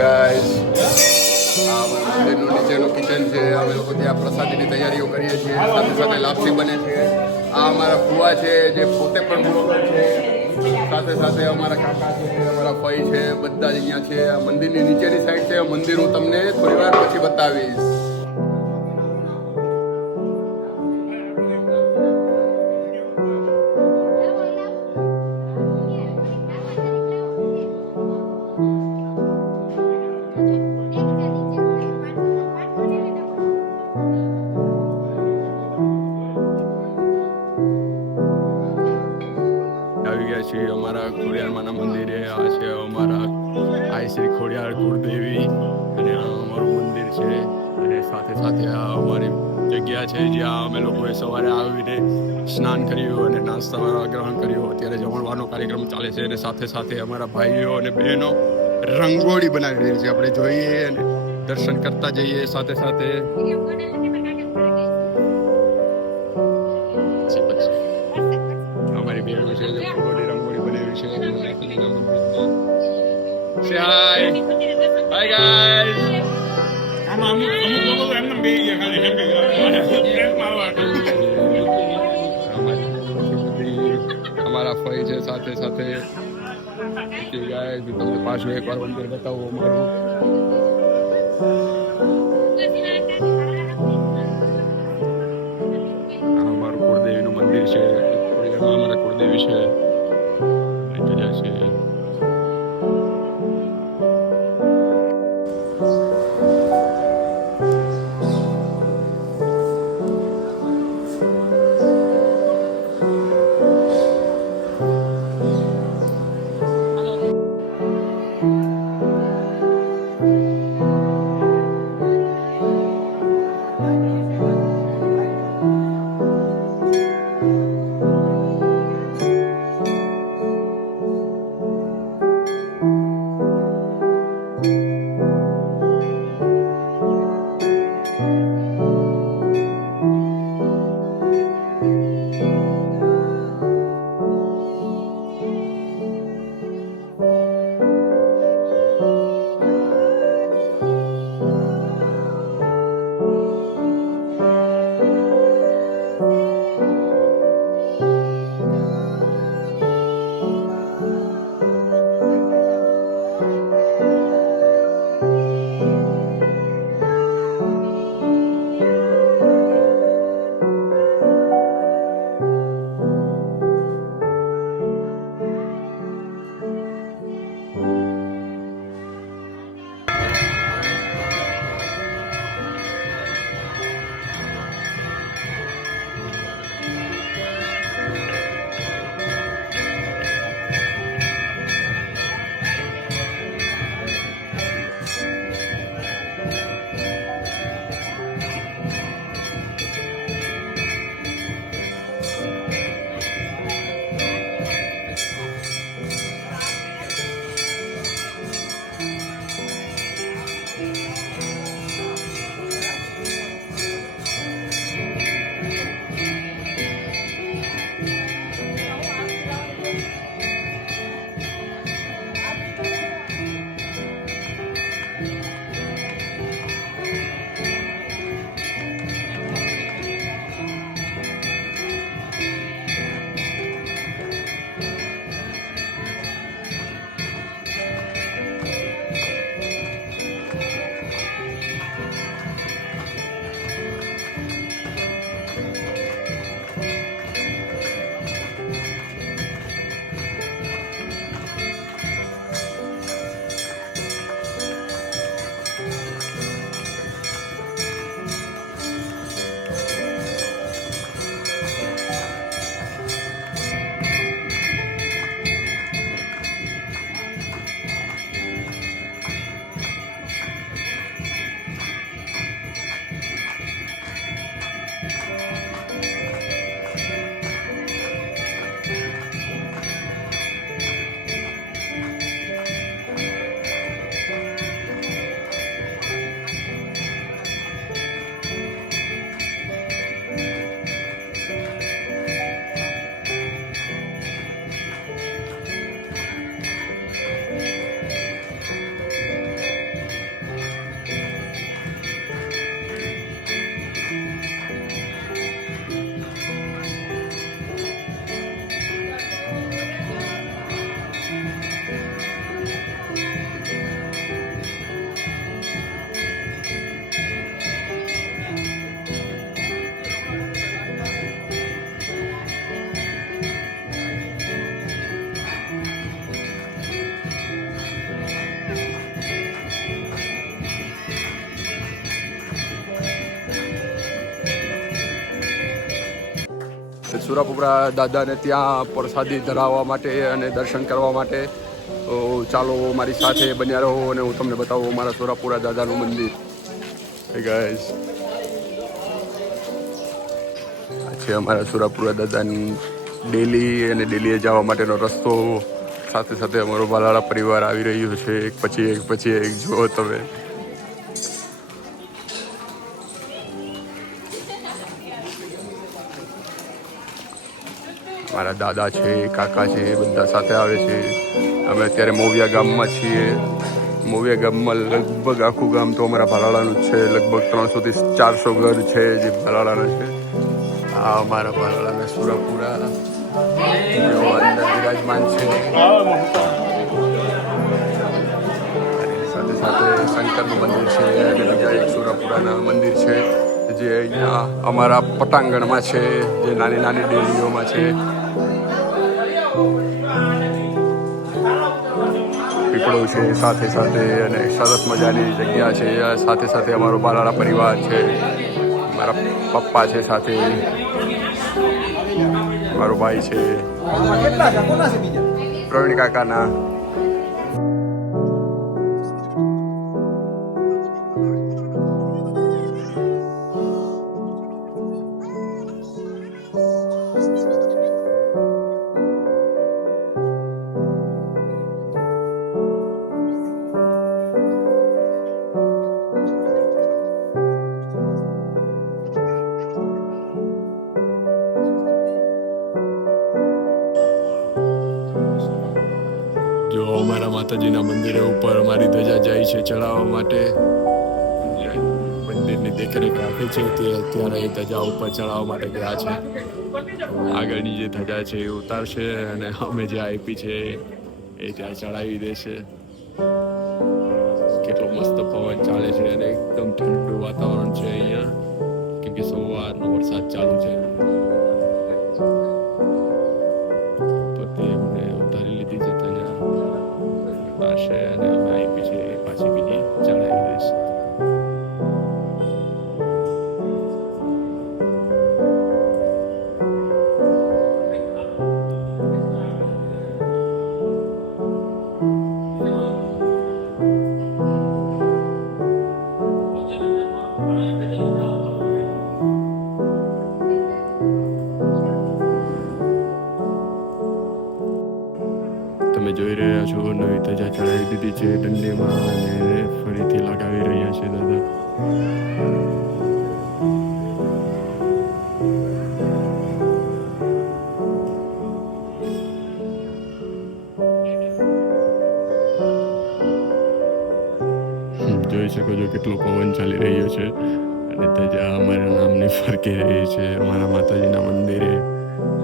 Guys આ મંદિરનું નીચેનું કિચન છે. અમે લોકો ત્યાં પ્રસાદીની તૈયારીઓ કરીએ છીએ. સાથે સાથે લાપસી બને છે. આ અમારા ફુવા છે જે પોતે પણ બ્લોગર છે. સાથે સાથે અમારા કાકા છે, અમારા ફઈ છે, બધા જ અહીંયા છે. આ મંદિરની નીચેની સાઈડ છે. મંદિર હું તમને થોડી વાર પછી બતાવીશ. આવી ગયા છીએ અમારા ખોડિયારમાંના મંદિરે. આ છે અમારા આઈ શ્રી ખોડિયાર કુળદેવી અને આ અમારું મંદિર છે. અને સાથે સાથે આ અમારી જગ્યા છે જ્યાં અમે લોકોએ સવારે આવીને સ્નાન કર્યું અને નાસ્તા ગ્રહણ કર્યું. અત્યારે જમણવાનો કાર્યક્રમ ચાલે છે અને સાથે સાથે અમારા ભાઈઓ અને બહેનો રંગોળી બનાવી રહી છે. આપણે જોઈએ અને દર્શન કરતા જઈએ. સાથે સાથે અમારી બહેનો છે જે ફૂલોની રંગોળી બનાવી છે. Say hi. Hi guys. અમારા ફઈ છે સાથે સાથે તમને પાછું એકવાર મંદિર બતાવું અમારું. અમારું કુળદેવીનું મંદિર છે. અમારા કુળદેવી છે. સુરાપુરા દાદાને ત્યાં પ્રસાદી ધરાવવા માટે અને દર્શન કરવા માટે. તો ચાલો મારી સાથે બન્યા રહો અને હું તમને બતાવું મારા સુરાપુરા દાદાનું મંદિર. હે ગાઈસ, આ છે અમારા સુરાપુરા દાદાની ડેલીએ જવા માટેનો રસ્તો. સાથે સાથે અમારો બાલાળા પરિવાર આવી રહ્યો છે, એક પછી એક જુઓ તમે. મારા દાદા છે, કાકા છે, બધા સાથે આવે છે. અમે અત્યારે મોવિયા ગામમાં છીએ. મોવિયા ગામમાં લગભગ આખું ગામ તો અમારા ભાલાળાનું જ છે. લગભગ 300 થી 400 ઘર છે જે ભાલાળાના છે. આ અમારા ભાલાળાના સુરાપુરા વિરાજમાન છે. સાથે સાથે શંકરનું મંદિર છે અને બીજા એક સુરાપુરાના મંદિર છે જે અહીંયા અમારા પટાંગણમાં છે, જે નાની નાની ડેલીઓમાં છે. પીપળો છે સાથે સાથે અને સરસ મજાની જગ્યા છે. સાથે સાથે અમારો બાલાળા પરિવાર છે. મારા પપ્પા છે, સાથે મારો ભાઈ છે, પ્રવીણ કાકાના. જો અમારા માતાજીના મંદિરે ઉપર અમારી ધજા જાય છે ચડાવવા માટે. મંદિરની દેખરેખ રાખે છે તે અત્યારે એ ધજા ઉપર ચડાવવા માટે ગયા છે. આગળની જે ધજા છે એ ઉતારશે અને અમે જે આપી છે એ ત્યાં ચડાવી દેશે. કેટલો મસ્ત પવન ચાલે છે અને એકદમ ઠંડુ વાતાવરણ છે અહીંયા, કેમ કે સવારનો વરસાદ ચાલુ છે. તો તેમને ઉતારી લીધી છે ધજા ઉતારશે અને અમે આપી છે એ પાછી બીજી ચડાવી દેશે. તમે જોઈ રહ્યા છો નવી ધજા ચડાવી દીધી છે દંડીમાં અને ફરીથી લગાવી રહ્યા છે દાદા. જોઈ શકો છો કેટલો પવન ચાલી રહ્યો છે અને ધજા અમારા નામની ફરકી રહી છે અમારા માતાજીના મંદિરે.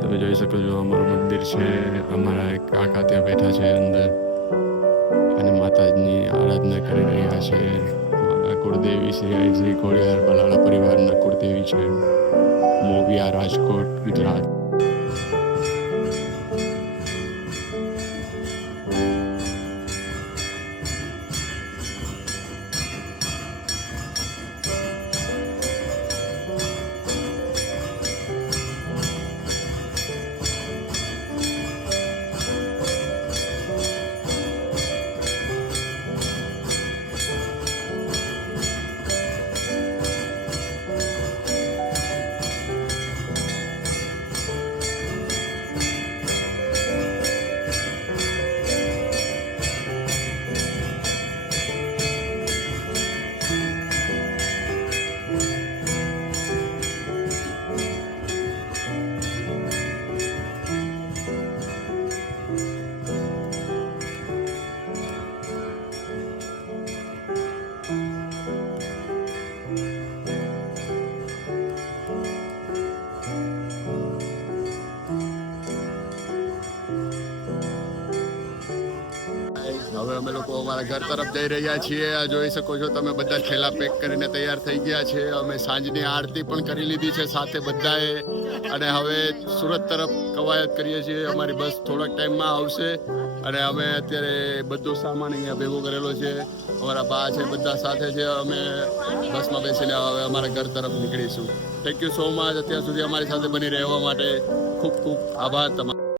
તમે જોઈ શકો છો અમારું મંદિર છે. અમારા એક કાકા ત્યાં બેઠા છે અંદર અને માતાજીની આરાધના કરી રહ્યા છે. મારા કુળદેવી શ્રી ખોડિયાર બાલાળા પરિવારના કુળદેવી છે, મોવિયા, રાજકોટ, ગુજરાત. હવે અમે લોકો અમારા ઘર તરફ જઈ રહ્યા છીએ. આ જોઈ શકો છો તમે, બધા થેલા પેક કરીને તૈયાર થઈ ગયા છે. અમે સાંજની આરતી પણ કરી લીધી છે સાથે બધાએ અને હવે સુરત તરફ કવાયત કરીએ છીએ. અમારી બસ થોડાક ટાઈમમાં આવશે અને અમે અત્યારે બધું સામાન અહીંયા ભેગો કરેલો છે. અમારા બા છે, બધા સાથે છે. અમે બસમાં બેસીને હવે અમારા ઘર તરફ નીકળીશું. થેન્ક યુ સો મચ અત્યાર સુધી અમારી સાથે બની રહેવા માટે. ખૂબ ખૂબ આભાર તમારો.